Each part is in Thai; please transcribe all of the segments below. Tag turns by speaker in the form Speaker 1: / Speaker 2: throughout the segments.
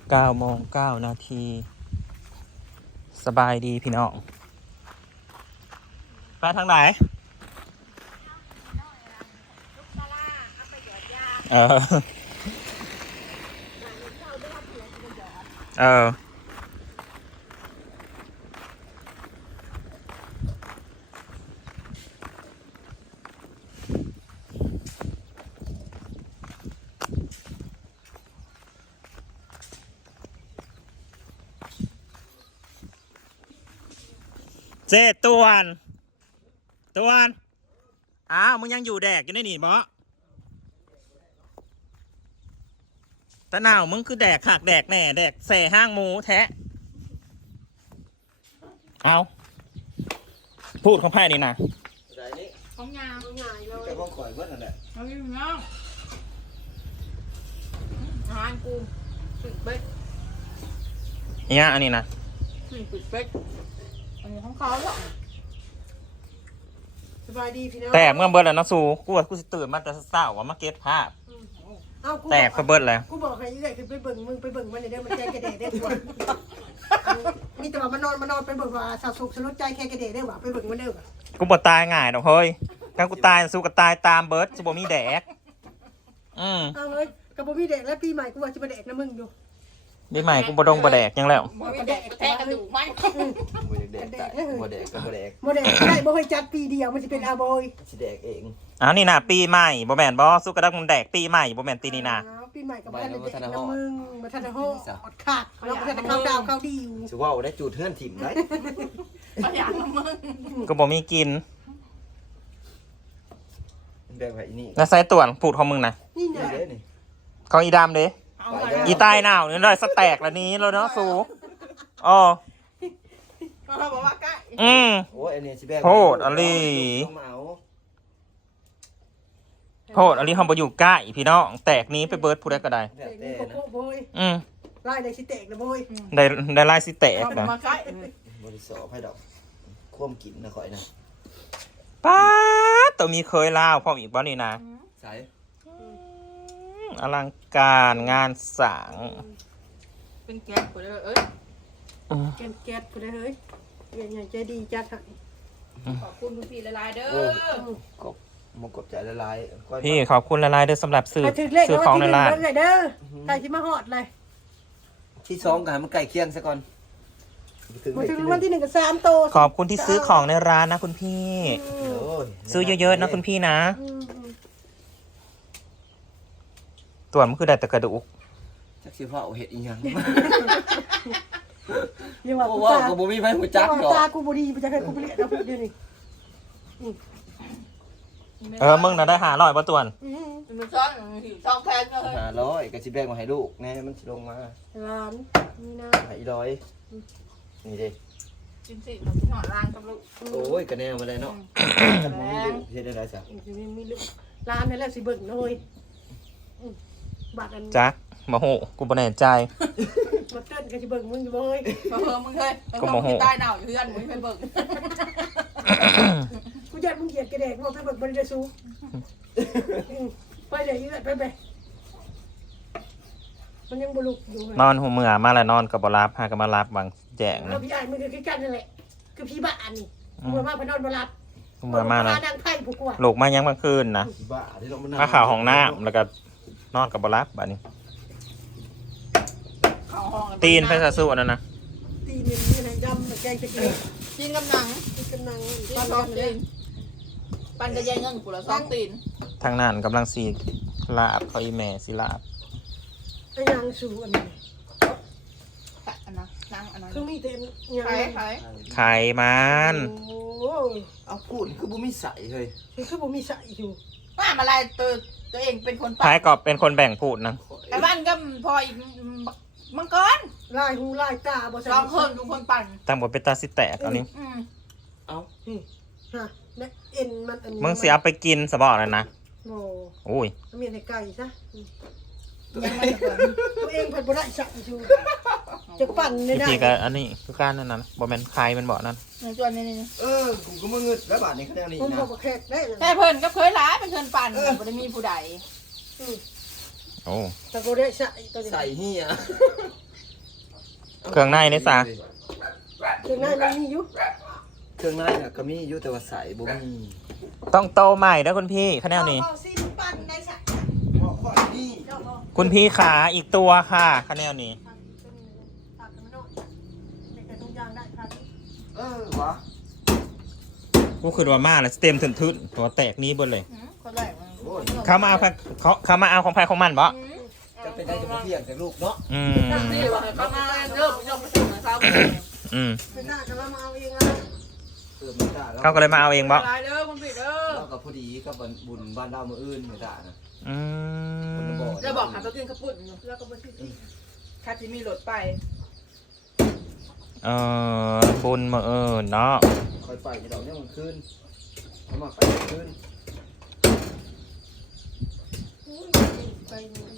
Speaker 1: 9:09 สบายดีพี่น้องไปทางไหนเออเออเจ๊ตวนอ้าวมึงยังอยู่แดกอยู่ในนี่บ่ตะหนาวมึงคือแดกขากแดกแหน่แดกแส่ห้างหมูแทะเอาพูดของไพ่นี่นะ
Speaker 2: ไรนี่
Speaker 3: ของยางเลย
Speaker 2: แต่ก็ข่อยเบิ้ลนั่นแหละ
Speaker 3: เอาอยู่น้องอาหารกูปิดเบ็ด
Speaker 1: เนี่ยอันนี้นะ
Speaker 3: ปิดเบ็ดอันนี้ของเขาหรอ
Speaker 4: สบายดีพี่น้อง
Speaker 1: แต่เมื่อเบิร์ดแล้วนะสูกูว่ากูสิตื่นมาแต่เศร้าว่ามาเก็ตภาพ
Speaker 4: เอ้ากู
Speaker 1: แต่ก็เบิร์ดแล้ว
Speaker 4: กูบอกให้ยี่ใหญ่คือไปเบิ่งมึงไปเบิ่งมันเด้อมันใจกระเดะได้ตัวมีแต่ว่ามานอนไปเบิ่งว่าสาวสุขสลดใจแค่กระเดะได้ว่ะไปเบิ่งมันเด้อว่ะ
Speaker 1: กูบ่ตายง่ายดอกเฮ้ยถ้ากูตายสู้กับตายตามเบิร์ดสิบ่มีแดก
Speaker 4: เอาเฮ้ยกับบ่มีแดกแล้วปีใหม่กูว่าจะมาแดกนะมึงดู
Speaker 1: ได้ใหม่กูบ่ดงบ่แดกยังแล้ว
Speaker 3: บ่มีแดกแทะกระดูกมัน
Speaker 2: บ่แดกตายบ่แดกก็บ่แดก
Speaker 4: บ่แดกได้บ่เคยจัดปีเดียวมันสิเป็นอาบอย
Speaker 2: สิแดกเอง
Speaker 1: อ้าวนี่น่ะปีใหม่บ่แม่นบ่สู้กับดักมึงแดกปีใหม่บ่แม่นตีนี่น่ะ
Speaker 4: ปีใหม่กับพันแดกนะมึงมาทันโฮอดขาดเราก็จะเข้าดาวเข้าดีอยู่
Speaker 2: สิว่าได้จูดเฮือนถิ่มได้
Speaker 3: เอาอย่างมึง
Speaker 1: กูบ่มีกิน
Speaker 2: แบกไว้นี่
Speaker 1: แล้วใส่ต่วนพูดของมึงน่ะ
Speaker 4: นี่
Speaker 2: นี่
Speaker 4: นะ
Speaker 2: เด้นี่
Speaker 1: ของอีดำเด้
Speaker 3: เอาไป
Speaker 1: อีตายหนาวนี่เลยสแต็กแล้วนี้แล้วเนาะสูอ๋อ
Speaker 3: เขาบอกว่าใกล้
Speaker 2: โอ้ยอันนี้สิแบก
Speaker 1: โหดอลี โทษอันนี้เฮาบ่อยู่ใกล้พี่น้องแตกนี้ไปเบิร์ดผู้ใดก็ได้
Speaker 4: แดกนี่โคโบย
Speaker 1: อืม
Speaker 4: ไล่ได้สิแตกนะโบย
Speaker 1: ได้ลายสิแตก
Speaker 3: เขาบอ
Speaker 1: นะ
Speaker 3: กมาใกล้
Speaker 2: บ่ได้สอบให้ดอกควมกินนะข่อยนะ
Speaker 1: ป๊าดตัวมีเคยลาวพร้อมอีกบ่นี่นะ
Speaker 2: ใส่
Speaker 1: อลังการงานสร้าง
Speaker 3: เป็นแก๊สกูเลยเอ้ย
Speaker 4: แก๊สกูได้เฮ้ยอย่างใจดีจัดให้
Speaker 3: ขอบคุณคุณพี่ละลายเด้อ
Speaker 2: กบมกบใจละลายข่อย
Speaker 1: พี่ขอบคุณละลายเด้อสำหรับซื้อ
Speaker 4: มาถึงเลข
Speaker 1: ซื้อ
Speaker 4: แล้ว
Speaker 1: ของ
Speaker 4: ที่
Speaker 1: ใน
Speaker 4: หนึ่ง
Speaker 1: ร้าน
Speaker 4: แล้วไงเด้อใครที่มาฮอดเลย
Speaker 2: ที่2กันมันใกล้เคียงซะก่อน
Speaker 4: มาถึงวันที่1กับ3โต
Speaker 1: ขอบคุณที่ซื้อของในร้านนะคุณพี่
Speaker 2: โอ้ย
Speaker 1: ซื้อเยอะๆนะคุณพี่นะตัวมันคือได้แต่กระดูก
Speaker 2: จักสิว่าเอาเฮ็ดอีหยัง
Speaker 4: เรียกว่า
Speaker 2: โอ้
Speaker 4: กู
Speaker 2: ว่า
Speaker 4: ตา
Speaker 2: ก็บ่มีไผฮู้จักดอก
Speaker 4: ตากูบ่ดีมันจะให้กูไปเรียนเอาพูดเดี๋ยวนี้
Speaker 1: มึงน่ะได้500บ่ตวน
Speaker 3: มันซ้อนหิวซ้อนแพงเลย
Speaker 2: 500ก็สิแบ่งมาให้ลูกแน่มันสิลงมา
Speaker 4: ร้านนี่นะ
Speaker 2: ให้อีร้อยนี่เด้
Speaker 3: กินสิเรากินหอดร้านกับลูก
Speaker 2: โอ้ยกระแนวมาเลยเนาะมันมีลูกเฮ็ดได้ไรซะ
Speaker 4: มีลูกร้านนี่แหละสิเบิ่งนะเฮ้ยบัตรอัน
Speaker 1: จักมาโหกูบ่แน่ใจ
Speaker 4: มาเต้นก็สิเบิ่งมึงอยู่บ่เฮ้ย
Speaker 3: มาเพิ่มมึงเลยมึงใต้หนาวอยู่เพื่อนมึงไปเบิ่ง
Speaker 4: กูอยากมึงเหยียดกระแดกว่าไปเบิ่งบ่ได้สู้ไปเลยยืดไปมันยังบ่ลุกอยู่
Speaker 1: นอนหัวเมื่อมาแล้วนอนก็บ่รับหาก็มารับบางแจง
Speaker 4: เรา
Speaker 1: นะ
Speaker 4: พี่อ้ายมึงคือกันนั่นแหละคือพี่บ้านนี่เมื่อมาพนอนบ่รับ
Speaker 1: หัวเมื่อมาแล้ว
Speaker 4: ดังไพ่ผู้กว่า
Speaker 1: ลูกมายังบางคืนนะ
Speaker 2: บ้าที่เรามัน
Speaker 1: มาข่าวห้องน้ำแล้วก็นอนกับบรับบัดนี้
Speaker 3: เข้าห้อง
Speaker 1: ตีนไปซะสู้อันนั้นนะ
Speaker 4: ตีนี่นี่นะดำแกงจะกิน
Speaker 3: กินกำลัง
Speaker 4: กินกำลัง
Speaker 3: กิน
Speaker 4: ปั้น
Speaker 3: ส
Speaker 4: ร้
Speaker 3: อ
Speaker 4: อง น
Speaker 3: ตีนปันจะแย่งเงินกูละ2ตีน
Speaker 1: ทางนั้นกำลังสีลาบเขาอีแม่สิลาบ
Speaker 4: ไอ้ยังสูอันนี้
Speaker 3: อันนั้นนั่งอันนั้น
Speaker 4: คือมีแต่ยัง
Speaker 3: ขายขาย
Speaker 1: ไข่มัน
Speaker 4: โอ้ย
Speaker 2: เอาพูดคือบ่มีใส่เฮ้ย
Speaker 4: คือบ่มีใส่อยู่
Speaker 3: ว่าอะไรตัวเองเป็นคน
Speaker 1: ท้ายก็เป็นคนแบ่งพูดนะ
Speaker 3: ไอ้บ้านก็พออีกมังกร
Speaker 4: ลายหูลายตาบ่ใส่
Speaker 3: ลองเพิ่มดูคนปั่น
Speaker 1: ตั้งบทเป็นตาสิแตกเอานี้
Speaker 2: เอา
Speaker 4: ฮะและเอ็นมันอันนี้
Speaker 1: มึงสิเอาไปกินสบอเลยนะ
Speaker 4: โอ้
Speaker 1: โอ้ย
Speaker 4: มีในไก่ซะ
Speaker 3: ยังไม่เปิด
Speaker 4: ตัวเองเพิ่นบ่ได้ใส่อยู่จะปั่นได้
Speaker 1: พี่
Speaker 4: ได้
Speaker 1: พีก็อันนี้คือการนั่นนะบ่แม่นไข่มันบ่นั่น
Speaker 3: ในส่วนนี้นี่
Speaker 2: กูก็มาเงิดแล้วบาทนี้คะแนนนี้
Speaker 4: ผม
Speaker 2: นะ
Speaker 4: บ่แขกได้เลย
Speaker 3: แต่เพิ่นก็เคยหลายเป็นเพิ่นปั่นบ่ได้มีผู้ใด
Speaker 1: โอ้
Speaker 4: ตะโกนได้ใส่ตัวนี้
Speaker 2: ใส่เหี้ย
Speaker 1: เครื่องในนี่ซะ
Speaker 4: ถึงนั้นมันมีอยู่
Speaker 2: เครื่องในน่ะก็มีอยู่แต่ว่าใส่บ่มี
Speaker 1: ต้องโตใหม่นะคุณพี่คะแนนนี้
Speaker 4: เอาสิ้นปั่นได้ใส่
Speaker 2: บ่ค่อยมี
Speaker 4: เจ้าพ่อ
Speaker 1: คุณพี่ขาอีกตัวค่ะคะแนนนี้
Speaker 4: ทำตัวนี้ตัดกันมาหน่อยในกระตุ้งยางได้ครับ
Speaker 2: วะ
Speaker 1: กูคือว่ามาแล้วเต็มทึนๆตัวแตกนี้บนเลย
Speaker 3: คนแรกมัน
Speaker 2: โอ้ย
Speaker 1: เขามาเอาเขามาเอาของใครของมันบ่
Speaker 2: จะเป็นได้จะมาเที่ยงจากลูกเนาะ
Speaker 1: อืม
Speaker 3: นี่ว่าเขามาเริ่มยกไปถึงเขา
Speaker 1: อืม
Speaker 4: เป็นหน้ากันแล้วมาเอาเองนะ
Speaker 2: ไม่ได้แล้ว
Speaker 1: เขาก็เลยมาเอาเองบ่
Speaker 3: ลายเด้อคุณผิดเด้อ
Speaker 2: เรากับพอดีกับบุญบ้านเรามื้ออื่นไม่ได้นะ
Speaker 1: อืม
Speaker 3: จะบอกหาตัวกินข้าวปุ้น
Speaker 4: แล้วก็มาที่ที่
Speaker 3: คาที่มีรถไป
Speaker 1: บุญมาเนาะ
Speaker 2: คอยไปที่เราเนี่ยมันขึ้นเขามาไปขึ้น
Speaker 4: ไป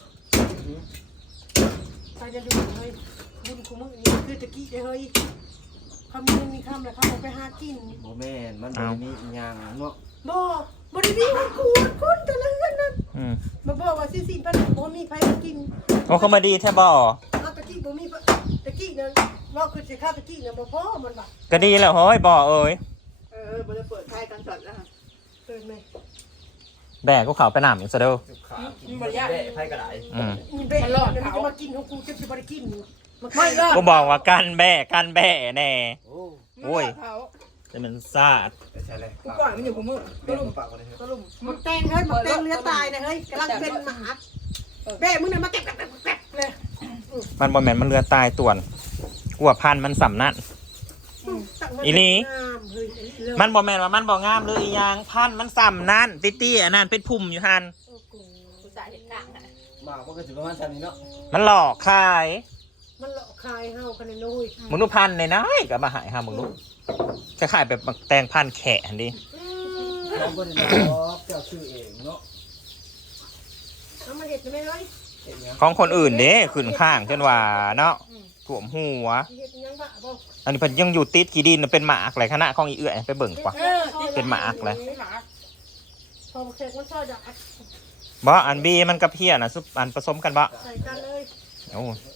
Speaker 4: ไปจะดูเฮ้ยบุญคุ้มนี่คือตะกี้เฮ้ยคำนึงมีคำแล้วเขาไปหากิน
Speaker 2: โมแม่นมันบ่ได้มีอีหยังเนาะ
Speaker 4: บ่ได้มีคนขูดคนแต่ละเงินนั้น
Speaker 1: อืม
Speaker 4: มาบอกว่าสิปันบ่มีไผกิน
Speaker 1: โอ้เขามาดีแท้บ่
Speaker 4: เอาตะกี้บ่มีตะกี้นั้นว่าคือสิข้าวตะกี้นั้นบ่พอมันว่า
Speaker 1: ก็ดีแล้วเฮ้ยบ่เอ้ย
Speaker 3: มันจะเปิดไพ่กันสดแล้วค่ะ
Speaker 4: เปิดไหม
Speaker 1: แบกกูเขาไปหนามอีกซะเด้อ
Speaker 2: สุขากินบ่ได้ไผก็ได้
Speaker 1: อืม
Speaker 4: มีเบ็ดมันจะมากินของกูจะบ่ได้กินมัน
Speaker 3: ไม่รอด
Speaker 1: กูบอกว่ากันแบแน่
Speaker 2: โอ้
Speaker 1: โอ้ย
Speaker 3: เขา
Speaker 1: จะมันซาด
Speaker 2: ใช่เลย
Speaker 3: กูปล่อยมันอยู่กับมือ
Speaker 2: ก็ลุมปากกันเลย
Speaker 3: ก็ลุ่ม
Speaker 4: มันแตงเฮ้ยมันแตงเนื้อตายนะเฮ้ยกำลังเป็นหมาแม่มึงน่ะมาแกะเลย
Speaker 1: มันบ่แม่นมันเรือตายต่วนกูว่าพันธุ์มันสำนั่น อีนี่ มันบ่แม่นว่ามันบ่งามเลยอีหยังพันธุ์มันสำนั่นตี้ๆอันนั้นเป็นพุ่มอยู่หั่น
Speaker 3: กูจ่ายเห็นหนังอ่ะ
Speaker 2: มาพวกก็สิประมาณชั้นนี้เนาะ
Speaker 1: มันหลอกขาย
Speaker 4: มันหลอกคายเฮากันเลยนุ้ย
Speaker 1: มึงดูพันธุ์ในน้อยก็มาหายหามึงดูคล้ายๆแบบแตงพันธุ์แขะหั่นดิ
Speaker 2: เราบ่ได้บอกเจ้าชื่อเองเนาะ
Speaker 4: เอามาเห็ดไม่เลย
Speaker 2: เห็นยัง
Speaker 1: ของคนอื่นเด้ขึ้นข้างจนว่าเนาะถ่วมหัว
Speaker 4: เห็ดยังบ้าบ่
Speaker 1: อันนี้เพิ่นยังอยู่ติดขี้ดินเป็นหมากหลายคณะของอีเอื้อยไปเบิ่งกว่า เป็นหมากเลย
Speaker 3: เป็นหมา
Speaker 4: พอแขกมันชอบอยาก
Speaker 1: บ่อันบีมันกับเพี้ยน่ะซุปอันผสมกันบ่
Speaker 4: ใส่กันเลย
Speaker 1: โอ้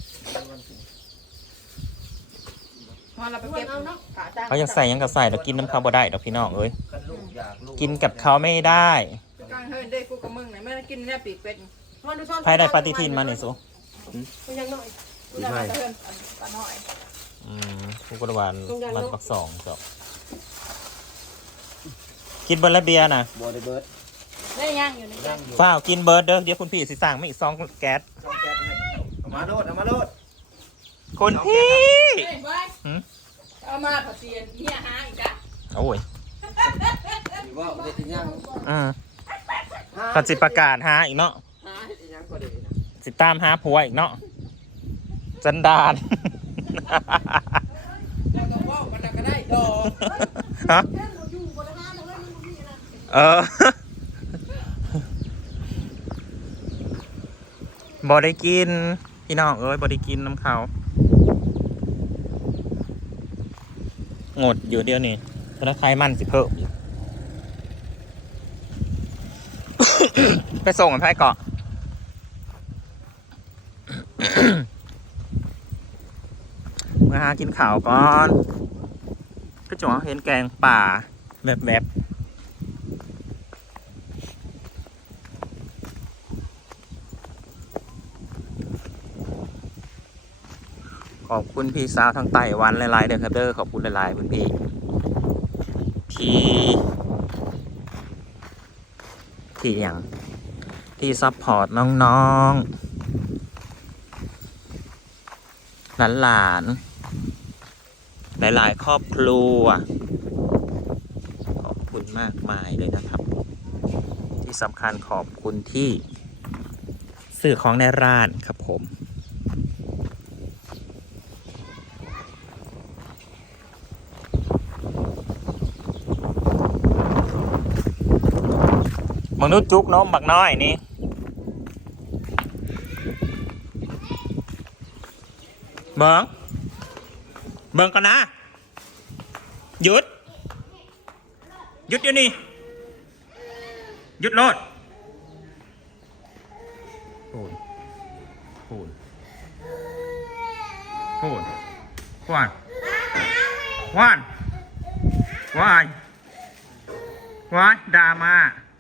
Speaker 3: พอเราไปเก็บขาจ้าง
Speaker 1: เขายังใส่ยังกับใส่ดอกกินน้ำเขาบ่ได้ดอกพี่น้องเอ้ย
Speaker 2: กันลูกอยากลูก
Speaker 1: กินกับเขาไม่ได้
Speaker 3: จ้างเฮ้ยได้กูกับมึงไหนไม่ได้กินเนี่ยปีกเป็ด
Speaker 1: ใครได้ปฏิทินมานี่สุ
Speaker 4: มันยังน้อย
Speaker 3: กูได้มาเพิ่มปลาหน่อย
Speaker 1: ผู้กระวานมันปักสองจบกินเบิร์ดและเบียร์น่ะ
Speaker 2: บ่ได้เบิด
Speaker 3: ได้ย่างอยู่ใน
Speaker 2: ย่างอยู่
Speaker 1: ฝ้าวกินเบิร์ดเด้อเดี๋ยวคุณพี่สิสั่งมาอีก2แก๊ส
Speaker 2: ต้องแก๊สให้เอามาโลดเอามาโลด
Speaker 1: คุณพี่
Speaker 3: เฮ้ยบอยเอามาผัดเสียนเนี่ยหาอีกอะ
Speaker 1: โอ้ย
Speaker 2: หรือว่าบ่ได้กินยัง
Speaker 1: ก็สิประกาศหาอีกเนาะ
Speaker 2: หาอีหยังก็ได้นะ
Speaker 1: สิตามหาผัวอีกเนาะจันดาน
Speaker 3: แล้วก็ว่ามันก็ได้ดอก
Speaker 1: ฮะ
Speaker 4: อยู่บนห้างเลยมึงมีนะ
Speaker 1: บ่ได้กินพี่น้องเอ้ยบ่ได้กินน้ำเขางดอยู่เดียวนี่ธนาคารมันสิเพิ่มอยู่ ไปส่งกันไพ่เกาะ มาหากินข่าวก่อนก็จ๋อเห็นแกงป่าแบบขอบคุณพี่สาวทางไต้หวันหลายๆเด้อครับเด้อขอบคุณหลายๆคุณพี่ที่อย่างที่ซัพพอร์ตน้องๆหลานๆหลายๆครอบครัวขอบคุณมากมายเลยนะครับที่สำคัญขอบคุณที่ซื้อของในร้านครับผมมนุษย์จุกน้องบักน้อยนี่เบิ่งก่อนนะหยุดเดี๋ยวนี้หยุดโลดโอ้ยพูดว่านว่านว่านว่านดามา